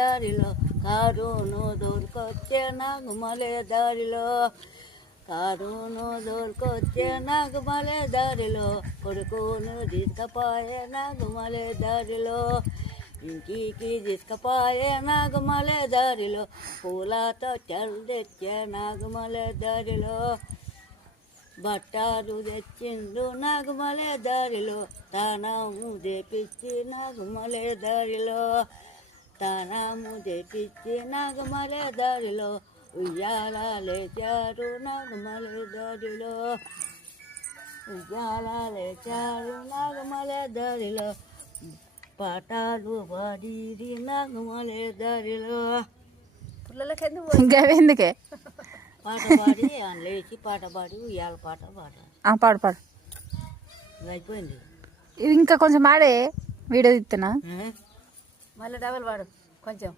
దారిలో కారును దూరుకొచ్చే నాగుమలే దారిలో కారును దూరుకొచ్చే నాగుమలే దారిలో కొడుకును తీసుకపోయే నాగుమలే దారిలో ఇంటికి తీసుకపోయే నాగుమలే దారిలో పూలతో చెల్లు తెచ్చే నాగుమలే దారిలో బట్టాలు తెచ్చిండు నాగుమలే దారిలో తానము తెప్పించి నాగుమలే దారిలో తానము తెప్పించి నాగుమలే దారిలో ఉయ్యాల లేచారు నాగుమలే దారిలో ఉయ్యాల లేచారు నాగుమలే దారిలో పాటలు పాడిరి నాగుమలే దారిలో ఇంకెందుకే పాట పాడి లేచి పాట పాడి ఉయ్యాల పాట పాడాలి. పాడు పాడు. అయిపోయింది. ఇది ఇంకా కొంచెం పాడే వీడియో తీస్తున్నా. మళ్ళీ డబల్ పాడు కొంచెం.